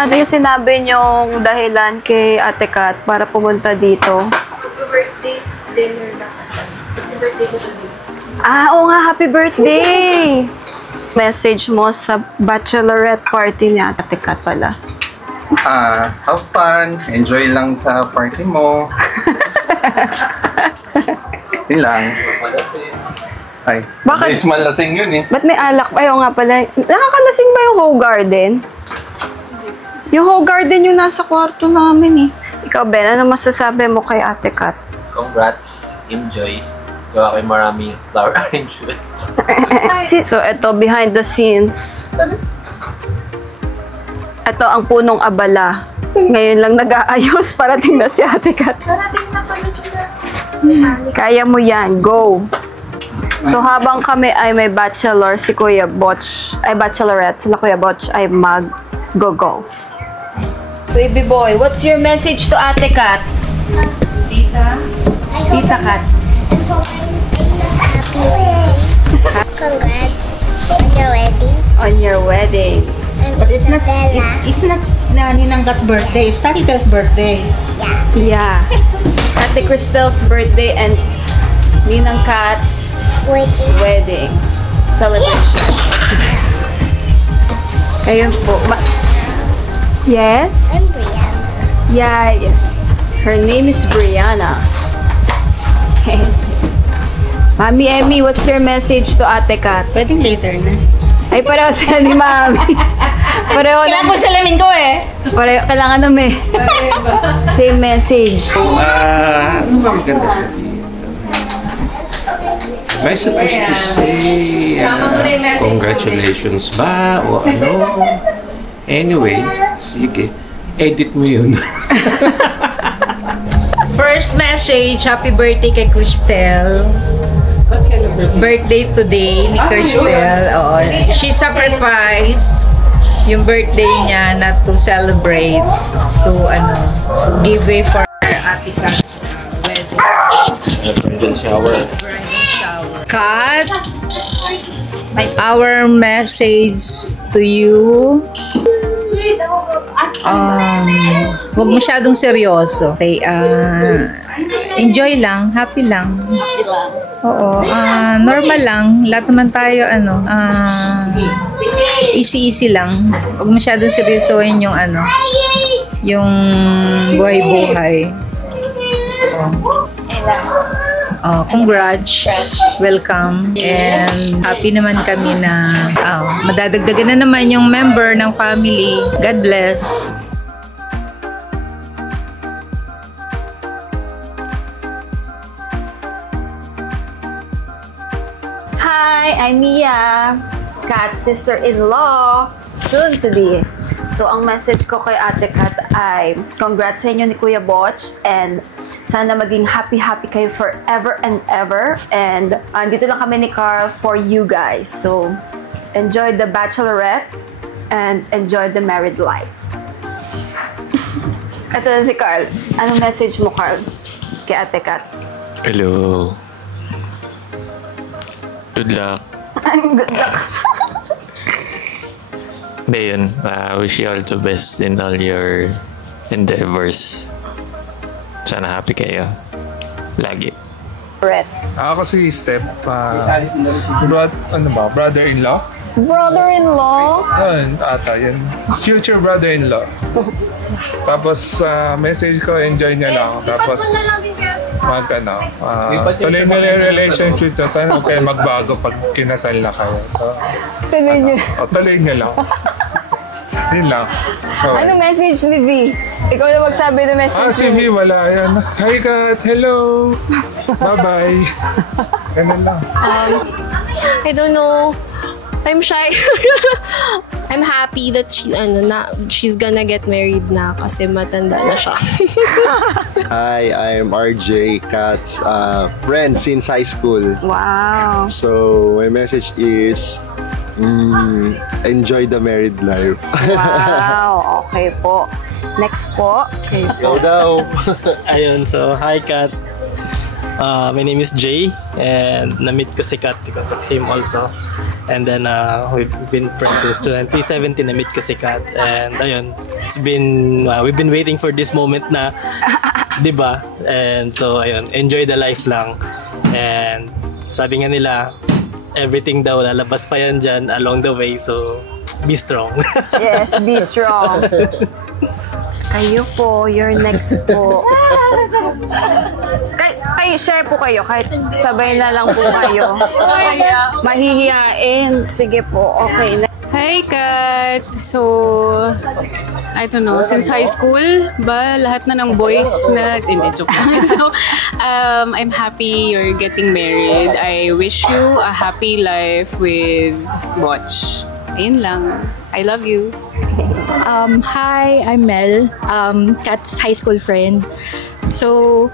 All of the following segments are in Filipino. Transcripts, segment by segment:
Ano yung sinabi niyong dahilan kay Ate Kat para pumunta dito? Happy birthday dinner na kasi birthday ko today. Oo nga, happy birthday! Message mo sa bachelorette party ni Ate Kat pala. Have fun. Enjoy lang sa party mo. Yun lang. Ay, Bakit? is malasing yun eh. Ba't may alak? Ayaw nga pala. Nakakalasing ba yung Home Garden? Yung Home Garden yung nasa kwarto namin eh. Ikaw, Ben, ano masasabi mo kay Ate Kat? Congrats. Enjoy. Gawa kayo maraming flower arrangements. So, ito, behind the scenes. Ito, ang punong abala. Ngayon lang nag-aayos. Parating na si Ate Kat. Parating na pala sila. Kaya mo yan. Go! So, habang kami ay may bachelor, si Kuya Botch, ay bachelorette, sila Kuya Botch ay mag-go-golf. Baby boy, what's your message to Ate Kat? Tita. Tita Kat. Happy wedding. Congrats on your wedding. On your wedding. I'm But it's not Isabella. it's not Ninang Kat's birthday. It's Tati's birthday. Yeah. Yeah. Ate Cristel's birthday and Ninang Kat's Waiting. wedding celebration. Ayun po. Yes? I'm Brianna. Yeah. Her name is Brianna. Mami Emmy, what's your message to Ate Kat? Pwedeng later na. Ay, pareho sila ni Mami. Pareho Kailangan na. ko salamin ko eh. Pareho, kailangan naman eh. Same message. Ano ba maganda sabihin? Am I supposed to say congratulations ba o ano? Anyway, sige. Edit mo yun. First message, happy birthday kay Cristel. Birthday today ni Cristel. Oo. She sacrificed yung birthday niya not to celebrate, to give way for Ate Kat's wedding. Bridal shower. Kat, our message to you, huwag masyadong seryoso. Okay, enjoy lang, happy lang. Oo, normal lang. Lahat naman tayo, easy-easy lang. Huwag masyadong seryosohin yung yung buhay-buhay. Congrats. Welcome. And happy naman kami na madadagdagan na naman yung member ng family. God bless. Hi, I'm Mia, Kat's sister-in-law, soon to be. So, ang message ko kay Ate Kat ay congrats sa inyo ni Kuya Botch and sana maging happy-happy kayo forever and ever. And dito lang kami ni Carl for you guys. So, enjoy the bachelorette and enjoy the married life. Ito na si Carl. Anong message mo, Carl, kay Ate Kat? Hello. Good luck. Good luck. Hindi yun. Wish you all the best in all your endeavors. Sana happy kayo. Lagi. Ako si Step. Brother-in-law? Brother-in-law? Yun, ata. Yan. Future brother-in-law. Tapos, message ko, enjoy nyo lang. Tapos, tuloy nyo yung relationship na sana huwag kayo magbago pag kinasal na kayo. So, tuloy nyo lang. Yun lang. Okay. Anong message ni V? Ikaw na magsabi ng message Si V, wala. Yan. Hi, Kat. Hello. Bye-bye. Ganun lang. I don't know. I'm shy. I'm happy that she's gonna get married na kasi matanda na siya. Hi, I'm RJ, Kat's friend since high school. Wow. So, my message is enjoy the married life. Wow. Okay po. Next po. Okay po. Go daw. Ayun, so hi Kat. My name is Jay, and na-meet ko si Kat because of him also. And then we've been friends since 2017. Na-meet ko si Kat, and ayun, it's been we've been waiting for this moment na, 'di ba? And so ayun, enjoy the life lang. And sabi nga nila, everything daw lalabas pa yan dyan along the way, so be strong. Yes, be strong. Kayo po, you're next po. Kayo, share po kayo. Kahit sabay na lang po kayo. Mahihiyain. Sige po, okay. Hi, Kat! So, I don't know, since high school ba, lahat na ng boys na, hindi, joke lang. So, I'm happy you're getting married. I wish you a happy life with Botch. Ayun lang. I love you. Hi, I'm Mel, Kat's high school friend. So,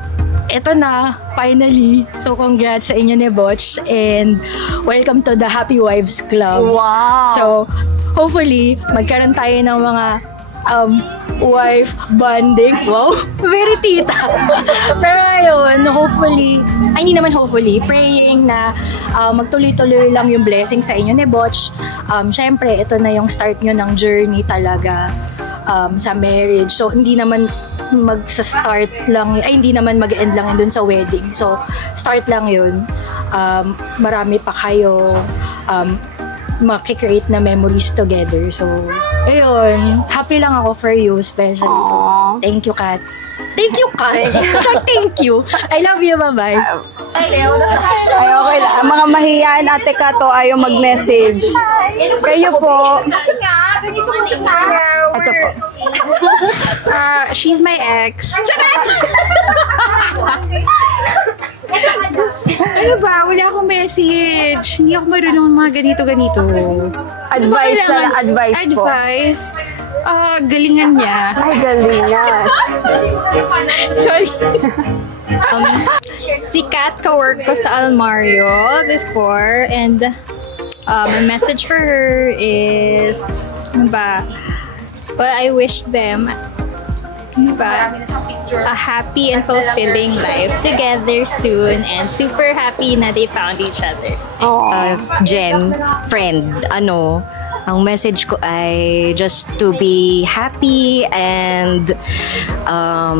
eto na, finally. So, congrats sa inyo ni Botch and welcome to the Happy Wives Club. Wow! So, hopefully, magkaroon tayo ng mga wife bonding. Wow, very tita. Pero ayun, hopefully, ay hindi naman hopefully, praying na magtuloy-tuloy lang yung blessing sa inyo ni Botch. Syempre, ito na yung start nyo ng journey talaga sa marriage. So, hindi naman magsa-start lang, ay hindi naman mag-end lang yun dun sa wedding. So, start lang yun. Marami pa kayo makikreate na memories together. So, ayun. Happy lang ako for you, especially. So, thank you, Kat. Thank you, Kat. Thank you. I love you. Bye-bye. Ay, okay lang. Mga mahiyaan, Ate Kato, ayaw mag-message. Kayo po. Ito po. She's my ex. Ano ba? Wala akong message. Hindi ako marunong mga ganito-ganito. Advice na, advice po. Advice? Galingan niya. Ay, galingan. Sorry. Si Kat, ka-work ko sa Almario before, and my message for her is, ano ba? Well, I wish them a happy and fulfilling life together soon, and super happy na they found each other. Jen, friend, ang message ko ay just to be happy and all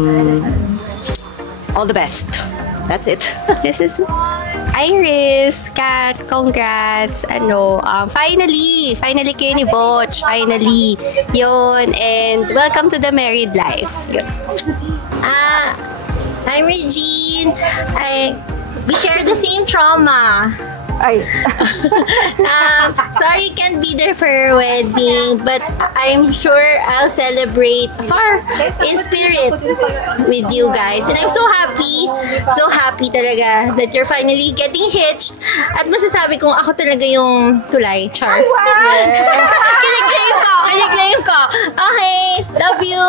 the best. That's it. This is Iris, Kat, congrats. Finally kayo ni Botch. Finally. Yun. And welcome to the married life. Yun. I'm Regine. We share the same trauma. Ay. Sorry can't be there for your wedding, but I'm sure I'll celebrate in spirit with you guys. And I'm so happy talaga that you're finally getting hitched. At masasabi kong ako talaga yung tulay, Char. Kiniklaim ko. Okay, love you.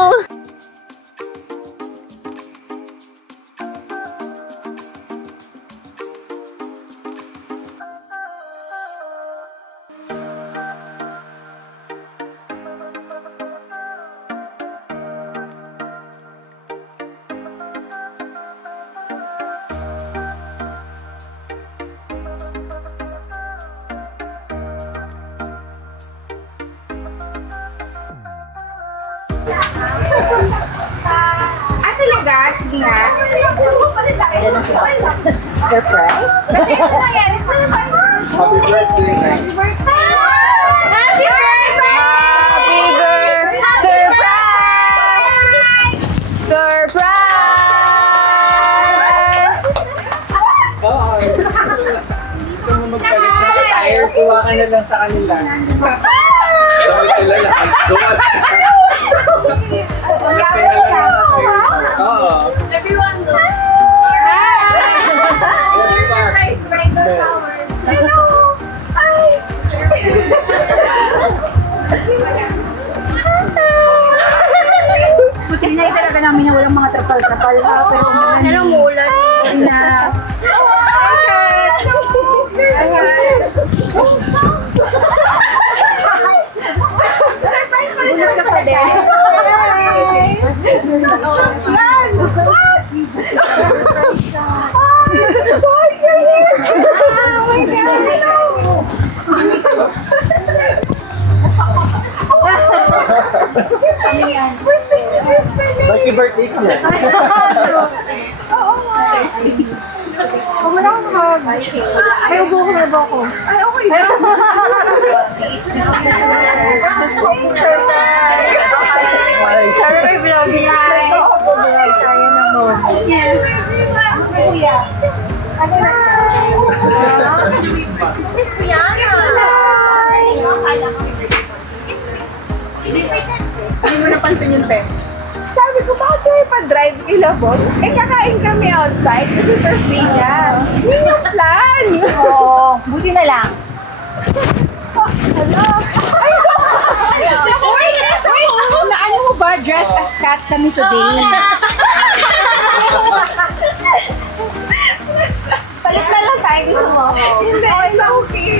Talaga? Sige nga. Surprise? Happy birthday! Happy birthday! Surprise! Gusto mo magpalit na tayo, kuha ka na lang sa kanila. Sabi sila lang, dumas. Everyone knows. Surprise! Bridal shower. I know! Buti na talaga namin na walang mga trapal-trapal ha. Pero umulan. Na. Surprise pa rin ka pa din. Yan! What? Happy birthday ka na. Oo nga. Wala akong hug. Ay, ubo ko na ba ako? Ay, okay. Sorry, may vlog na. Tayo na mo. Kuya. Ano na? Miss Brianna. Hindi mo napansin yung te. Sabi ko, bakit kayo pa-drive kila boss? Eh, kakain kami outside kasi birthday niya. Hindi yung plan. Oo, buti na lang. Hello? Wait! Ano mo ba? Dressed as cat kami today. Palit na lang tayo, gusto mo? Hindi, okay.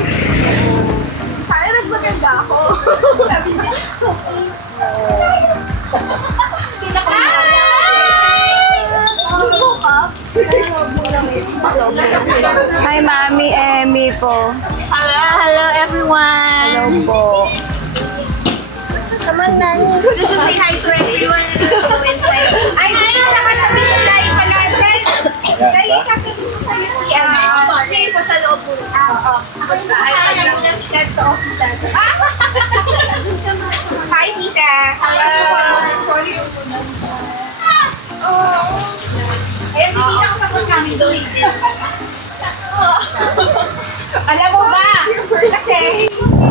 Sana nagmaganda ako. Sabi niya, okay. Hi, Mami Emmy po. Hello everyone. Hello po. Come on, Nan. Just say hi to everyone. Go inside. Ay, nakatabi siya tayo pa natin. Dali, katabi mo sa'yo si Emma. Hindi po sa loob po. Oo. Ay, nag-vlog sa office natin. Hi, Tita. Hello. Sorry. Ayan, si Tita ko sa pagkamin doon. Alam mo ba? Kasi hindi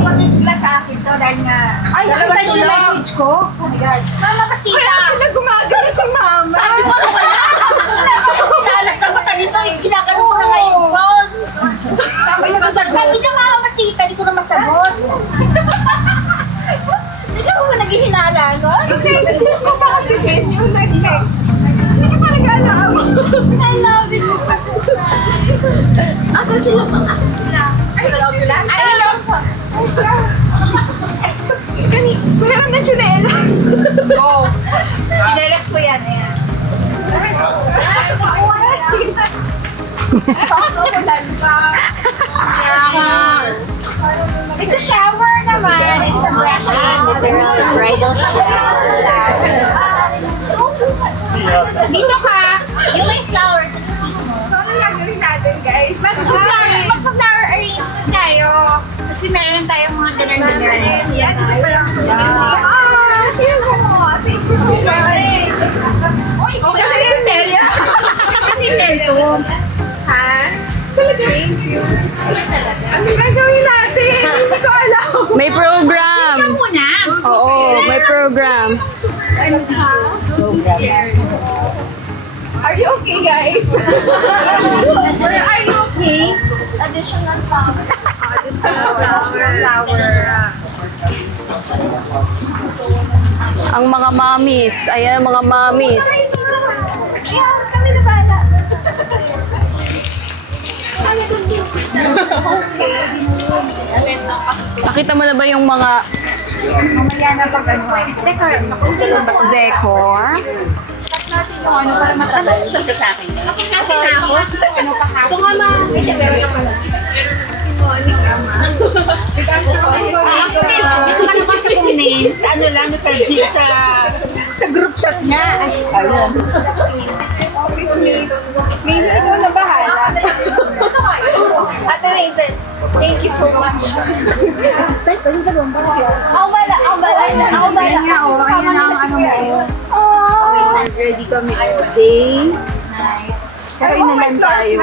mabigla sa akin to dahil nga ay, nakita niyo yung message ko? Oh my God. Mama, Tita! Kaya pala gumagano si Mama. Sabi ko, ano wala? Pinalas ng mata nito, ginagano ko na ngayon po. Sabi niya, Mama, Tita, di ko na masagot. Hindi ka ba naghihinala, no? Hindi, nag-send ko pa kasi Ben yung nag-text. Hindi ka talaga alam. I love it. Asan sila pa? Asan sila? Ay, sila? Ay, love po. Mayroon na chinelas. Go. Chinelas ko yan. Sige na. Ulan pa. It's a shower naman. It's a brushing. Literal bridal shower. Dito ka. Yung may flower. So, ano gagawin natin, guys? Mag-flower arrangement tayo. Kasi meron tayong mga dinner-dinner. Yan, hindi pa lang. Sino mo? Thank you so much. Okay na yung Telia. Hindi Telto. Ha? Thank you. Ano gagawin natin? Hindi ko alam. May program. Chika muna. Oo, may program. Ano dito? Program. Are you okay, guys? Are you okay? Additional flower. Ang mga mommies. Ayan, mga mommies. Kami na bala. Nakita mo na ba yung mga mamaya na pag ano? decor? Natin yung ano para matagal. Ito sa akin. Kasi na ako. Ano pa ka? Ito nga ma. Hindi ko nabasa kong name sa ano lang sa group chat niya. Ayun. Mason, ikaw na bahala. Ate Mason, thank you so much. Ako bala. Kasi sasama nila si Kuya. Ready kami day, night. Pero inulan tayo.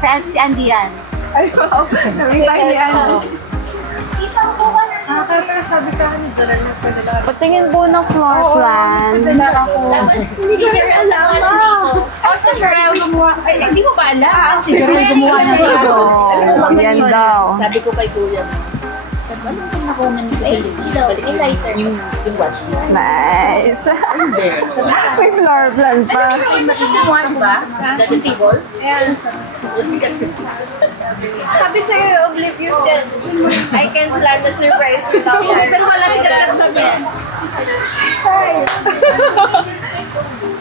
Kaya si Andy yan. Ay, wow. Kami pa ni Andy. Kaya sabi sa akin, Patingin po ng floor plan. Hindi ko alam. Si Jerel gumawa. Hindi ko ba alam? Si Jerel gumawa ng ito. Yan daw. Sabi ko kay Kuya. Ano yung nakuha man yung lighter? Yung watch niya. Nice. May floor plan pa. Gumawa ba? Yung tables? Yan. Sabi sa'yo, oblivious yan. I can plan the surprise without you. Pero wala rin ka sabi.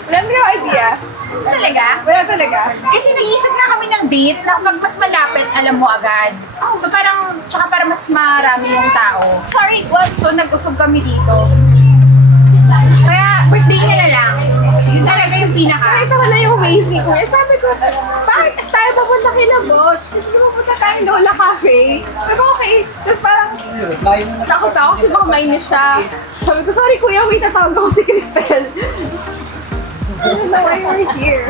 Wala mo yung idea? Talaga? Wala talaga? Kasi nag-iisip na kami ng date na pag mas malapit, alam mo agad. So parang, tsaka para mas marami yung tao. Sorry, what? So nag-usog kami dito. ni Kuya. Sabi ko, bakit tayo papunta kay La Botch? Gusto mo punta tayo Lola Cafe? Sabi ko, okay. Tapos parang, takot ako kasi baka mainis siya. Sabi ko, sorry Kuya, wait, natawag ako si Cristel. I don't know why you're here.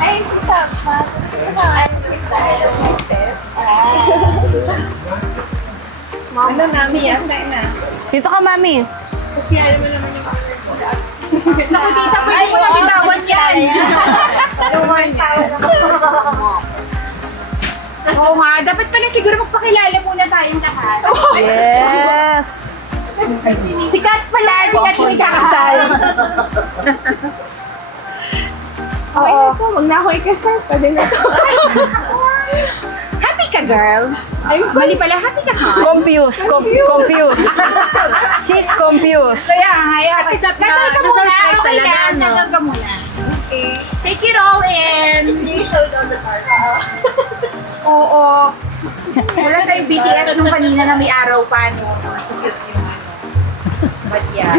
Ay, sisama. Ano Mami? Asay na. Dito ka, Mami. Kasi ayaw mo naman yung naku, tita, pwede mo na bitawan yan. Oo nga, dapat pala siguro magpakilala muna tayong lahat. Yes! Sikat pala, sikat yung ikakasal. Oo. Wag na ako ikasal, pwede na to. Happy ka, girl? Mali pala, happy ka ka? Confused. She's confused. Kaya nga, gasal ka muna. Okay lang, gasal ka muna. Okay. Take it all in. You showed all the part. Oo. Wala tayong BTS nung kanina na may araw pa, no? But yeah.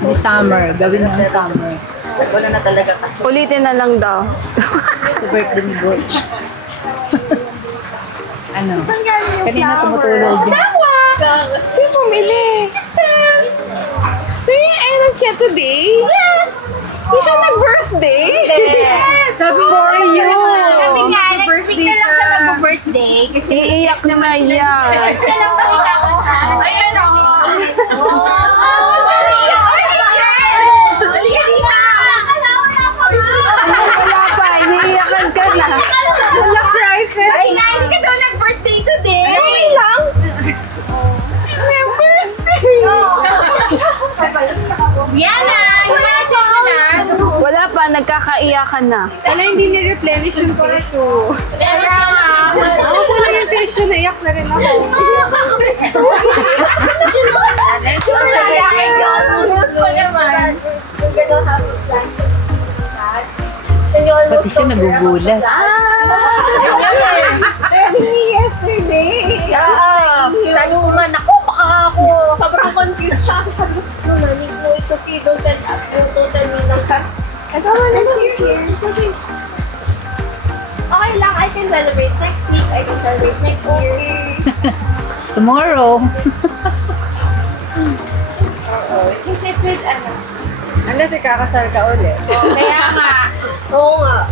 May summer. Gawin mo ang summer. Wala na talaga kasi. Ulitin na lang daw. Sa birthday ni Butch. Ano? Saan galing yung Kanina flower? tumutulog dyan. Tawa! Sino pumili? Cristel! So yung errands niya today? Yes! Hindi siya nag-birthday? Yes! Sabi ko, you! Sabi nga, next week na lang siya nag-birthday. Iiyak na Maya. Ayan o! Wala pa, iniiyakan ka na. Wala crisis. Ay, hindi ka daw nag-birthday today. Okay lang. May birthday. Yan na, yung mga simulas. Wala pa, nagkakaiyakan na. Wala, hindi ni-replenish yung tissue. Kaya nga. Ako pala yung tissue, naiyak na rin ako. Pati siya nagugulat. Telling me yesterday. Sabi ko nga, naku, baka ako. Sobrang confused siya. So sabi ko, no, Manix, no, it's okay. Don't tell us. Don't tell me na. Kasama naman you're here. Okay lang, I can celebrate next week. I can celebrate next year. Tomorrow. With ano? Unless ikakasal ka ulit. Kaya nga. Oo nga.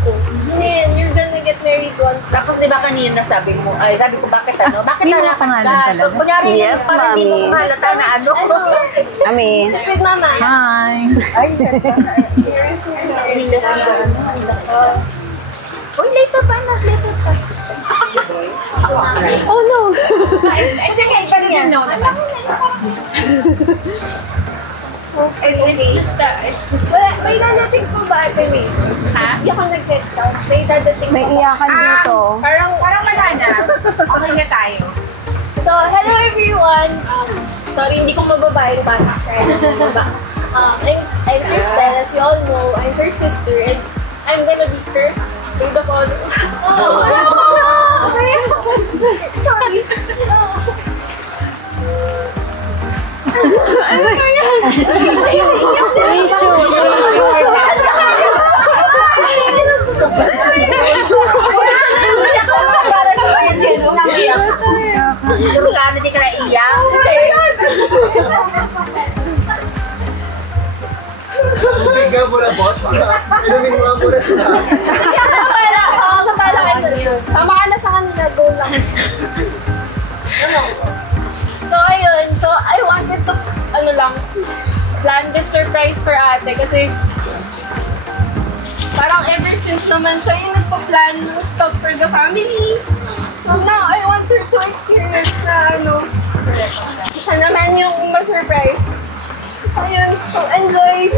Then, you're gonna get married once. Tapos di ba kanina sabi mo, ay sabi ko bakit ano? Bakit Hindi mo narakan pangalan ka? talaga? Kunyari Yes, na parang hindi mo Mami. halata na ano. Ami. Sit with mama. Hi. Uy, later pa na. Later pa. Oh no! It's okay, pa rin no. It's okay. Wala, may dadating po ba ate May? Ha? Hindi ako nag-get down. May dadating May iyakan dito. Parang wala na. Okay na tayo. So, hello everyone! Sorry, hindi ko mababa yung bata. I'm Cristel, as you all know. I'm her sister and I'm gonna be her through the photo. Sorry. Ano ba yan? Sure ka, hindi ka naiyak. Bigyan mo na, boss. Inumin mo lang muna sila. Kapala ka na. Sama ka na sa kanila. Go lang. So, ayun. So, I wanted to, plan this surprise for ate kasi parang ever since naman siya yung nagpa-plan ng stuff for the family. So, now, I want her to experience na, siya naman yung ma-surprise. Ayun, so enjoy.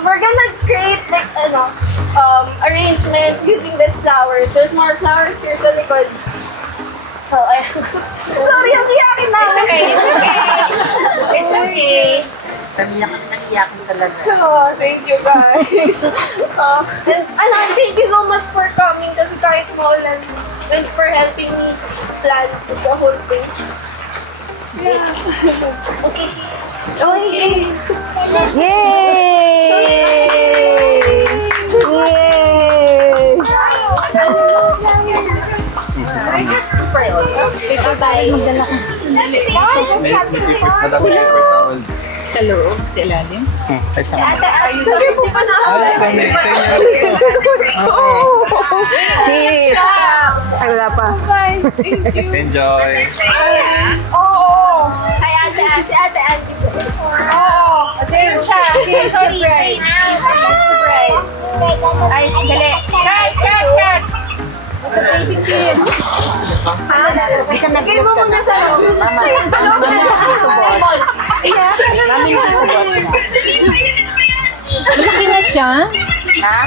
We're gonna create like arrangements using these flowers. There's more flowers here sa likod. So, sorry, ang iyakin na. It's okay. Pamilya kami nag-iyakin talaga. Oh, thank you guys. And thank you so much for coming kasi kahit maulan and for helping me plan the whole thing. Yeah. Okay. Okay. Yay! Super also. Bye-bye. May paper, madami paper towel. Sa loob, sa ilalim. Ay, sa Sorry po pa na. Hit! Ay, wala pa. Enjoy. Oo. Hi, ate. Si ate Andy po. Oo. Ayun siya. Sorry. Surprise. Ay, dali. Cut. Baby kid. Hindi ka nag-guess ka na. Mama, mami dito boss. Malaki na siya? Ha?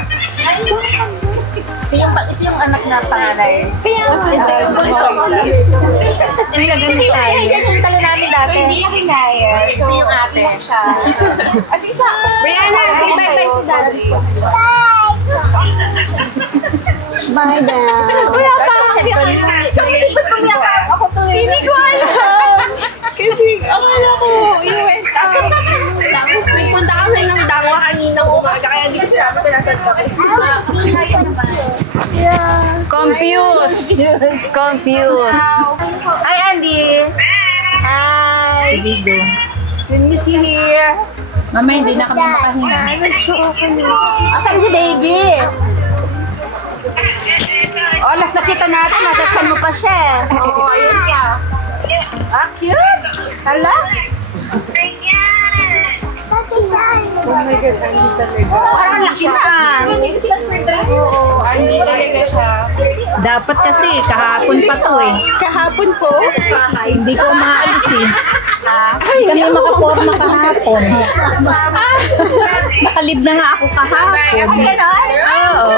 Ito yung anak na panganay. Kaya ito yung bunso ko. Ang gaganda tayo. Yan yung talo namin dati. Hindi ko kinaya. Ito yung ate. At isa. Brianna, say bye-bye to daddy. Bye now. Wala pa. Kasi ba't pumiyak ako tuloy? Hindi ko alam. Kasi akala ko, you went out. Nagpunta kami ng Dangwa kanina umaga, kaya hindi ko sinabi na nasa ko. Confused. Hi, Andy. Hi. Vigo. Good to see you here. Mama, hindi na kami makahinga. Asan si baby? Oh, last nakita natin, nasa tiyan mo pa siya. Oo, ayun siya. Ah, cute. Hala. Oh my God, Andy talaga. Parang laki na. Oo, Andy talaga siya. Dapat kasi, kahapon pa to eh. Kahapon po? Hindi ko maalis eh. Ay, Kami makaporma kahapon. Nakalib na nga ako kahapon. Oo.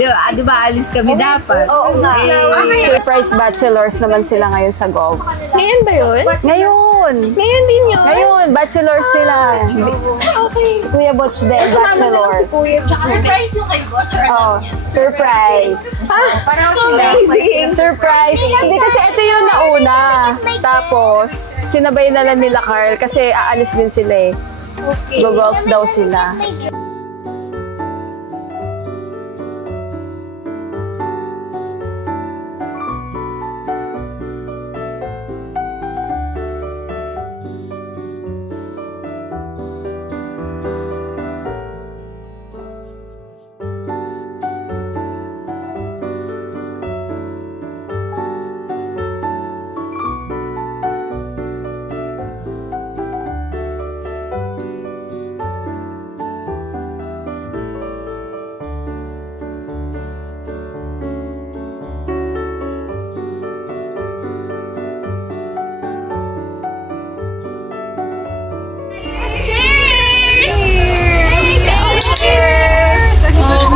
Di ba alis kami dapat? Oo nga. Surprise bachelors naman sila ngayon sa Gov. Ngayon ba yun? Ngayon! Ngayon din yun? Ngayon, bachelors sila. Okay. Si Kuya Butch din, bachelors. Surprise yung kay Butch or Oh, surprise. Parang amazing. Surprise. Hindi kasi ito yung nauna. Tapos, sinabay na lang nila Carl kasi aalis din sila eh. Okay. Go-golf daw sila.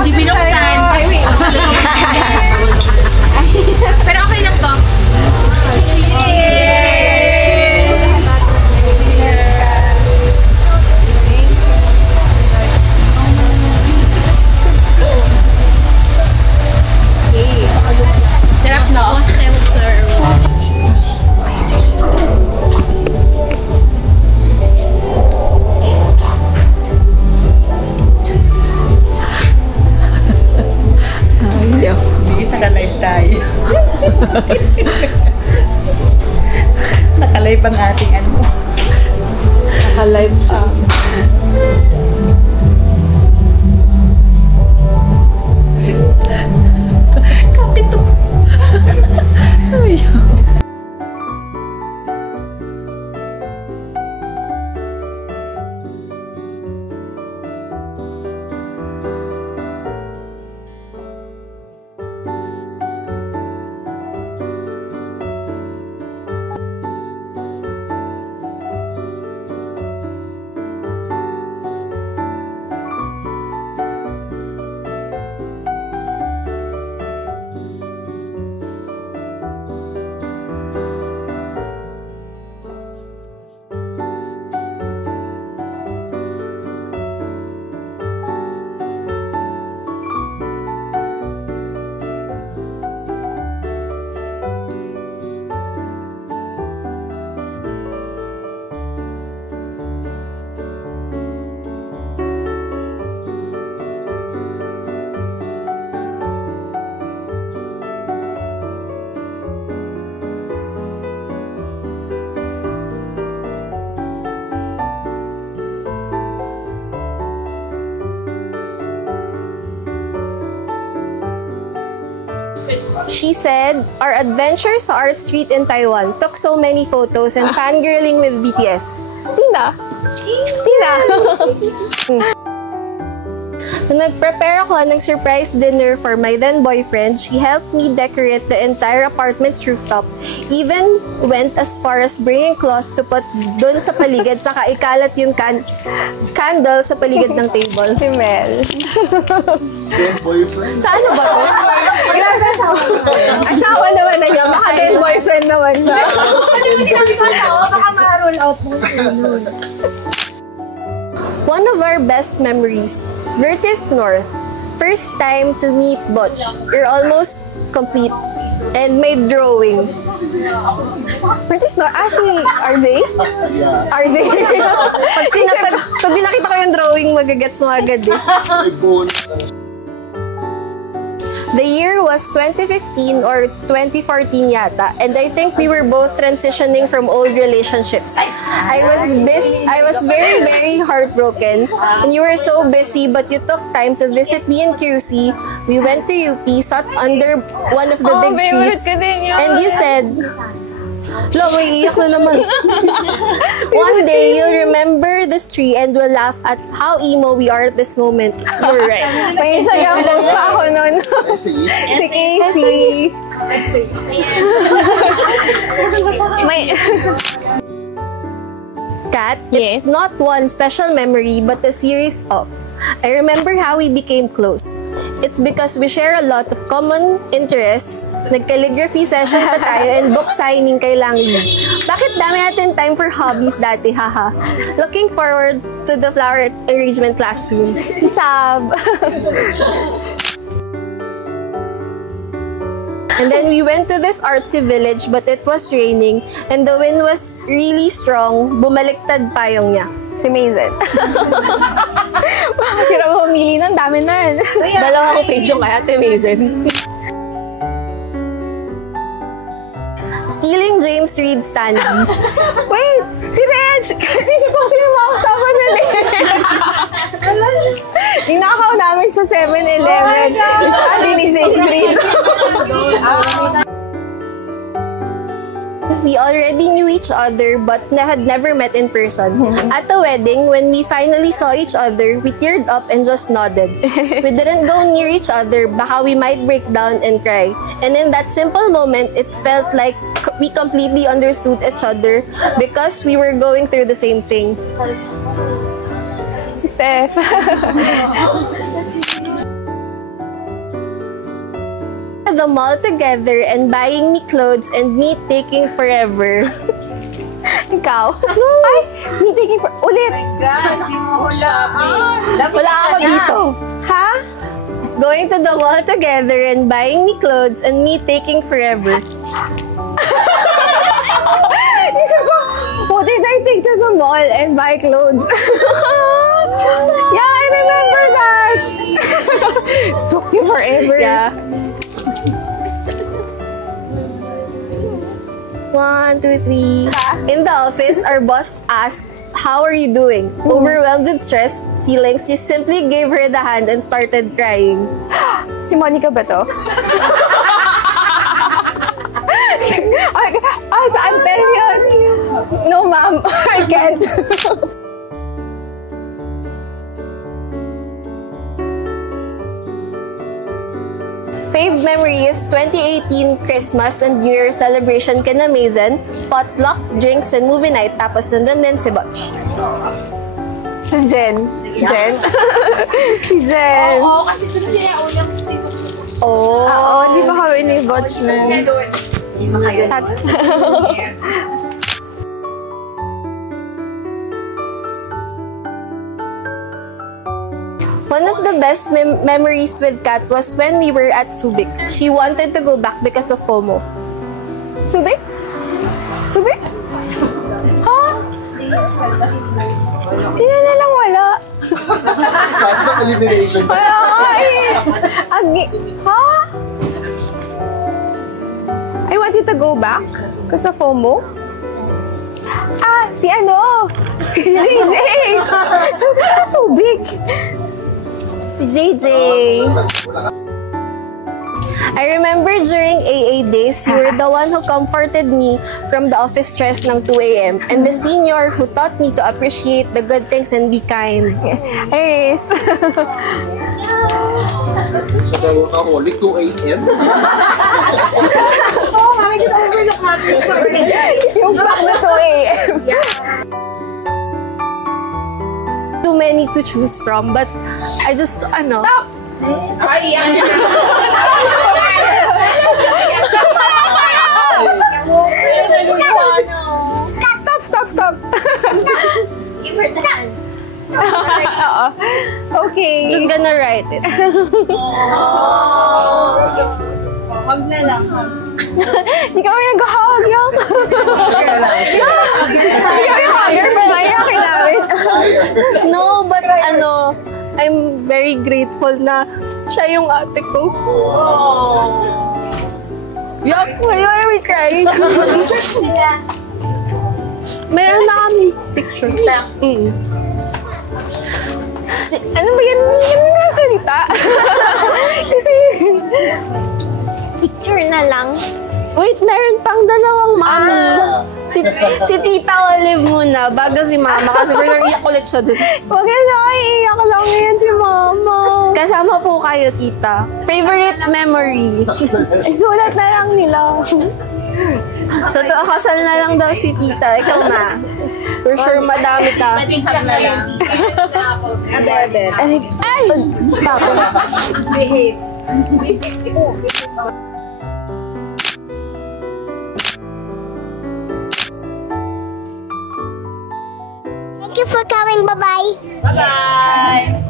Hindi binuksan. Pero okay lang to. Sarap, no? Sige, naka-live tayo. Naka-live ang ating ano. Naka-live. Kapit to. She said, our adventure sa Art Street in Taiwan took so many photos and fangirling with BTS. Tina! Nung nag-prepare ako ng surprise dinner for my then-boyfriend, she helped me decorate the entire apartment's rooftop. Even went as far as bringing cloth to put dun sa paligid, saka ikalat yung candle sa paligid ng table. Si Mel. Sa ano ba to? Asawa naman na niya. Baka then-boyfriend naman na. Baka ma-roll out mo. One of our best memories, Vertis North. First time to meet Butch. You're almost complete. And may drawing. Vertis North? Si RJ? Yeah. RJ? Pag binakita ko yung drawing, magagets mo agad eh. The year was 2015 or 2014 yata, and I think we were both transitioning from old relationships. I was very, very heartbroken, and you were so busy, but you took time to visit me in QC. We went to UP, sat under one of the big trees, and you said, "Lo, may iyak na naman." One day, you'll remember this tree and will laugh at how emo we are at this moment. You're right. May Instagram post pa ako nun. Si Casey. Kat, it's not one special memory but a series of. I remember how we became close. It's because we share a lot of common interests. Nag-calligraphy session pa tayo and book signing kay Langley. Bakit dami natin time for hobbies dati, haha. Looking forward to the flower arrangement class soon. Sab! And then we went to this artsy village but it was raining and the wind was really strong. Bumaliktad payong niya. Si Mazen. Hirap mo humili nun, dami nun. Dalawa ko page yung kaya, Ate Mazen. Stealing James Reid Stanley. Wait! Si Reg! Isip ko kasi yung mga kasama nun eh. Ninakaw namin sa 7-Eleven. Sabi ni James Reid. We already knew each other but had never met in person. At the wedding, when we finally saw each other, we teared up and just nodded. We didn't go near each other, baka we might break down and cry. And in that simple moment, it felt like we completely understood each other because we were going through the same thing. Si Steph. The mall together and buying me clothes and me taking forever. Ikaw? No! Ay! Me taking for... Ulit! Wala ako dito. Ha? Going to the mall together and buying me clothes and me taking forever. Isip ko, what did I take to the mall and buy clothes? Yeah, I remember that! Took you forever. Yeah. 1, 2, 3. In the office, our boss asked, "How are you doing?" Overwhelmed with stress feelings, you simply gave her the hand and started crying. Si Monica ba to? Saan tayo yun? No, ma'am. I can't. Fave memory is 2018 Christmas and New Year celebration kina Mazen, potluck, drinks, and movie night. Tapos nandun din si Butch. Si Jen. Jen? Si Jen. Oo, kasi dun sila unang tinutulog. Oo, di ba kami ni Butch na? Di ba kayo? One of the best memories with Kat was when we were at Subic. She wanted to go back because of FOMO. Subic? Subic? Ha? Sino na lang wala? Kasi elimination. Wala ka eh. Ha? I want you to go back because of FOMO? Ah, si ano? Si JJ! Saan ka sa Subic? Si JJ. I remember during AA days, you were the one who comforted me from the office stress ng 2 a.m. and the senior who taught me to appreciate the good things and be kind. Iris. So, daw ako, 2 a.m.? Yung back na 2 a.m. Too many to choose from, but I just, Stop! Ay, yan. Stop! Give her the hand. Okay. Just gonna write it. Hug na lang. Hindi kami nag-hug yung. Hindi kami hugger, but mayakin namin. No, but I'm very grateful na siya yung ate ko. Yuck! Why are we crying? Meron na kami picture. Ano ba yan? Yan na salita. Kasi... Picture na lang. Wait, meron pang dalawang mami. Si Tita Olive muna, bago si Mama. Kasi parang iyak ulit siya dun. Huwag yan, iyak lang yan si Mama. Kasama po kayo, Tita. Favorite memory. Isulat na lang nila. So, kasal na lang daw si Tita. Ikaw na. For sure, madami ka. Pwedeng hug na lang. Ay! Tapos. Behave. Thank you for coming. Bye-bye. Bye-bye.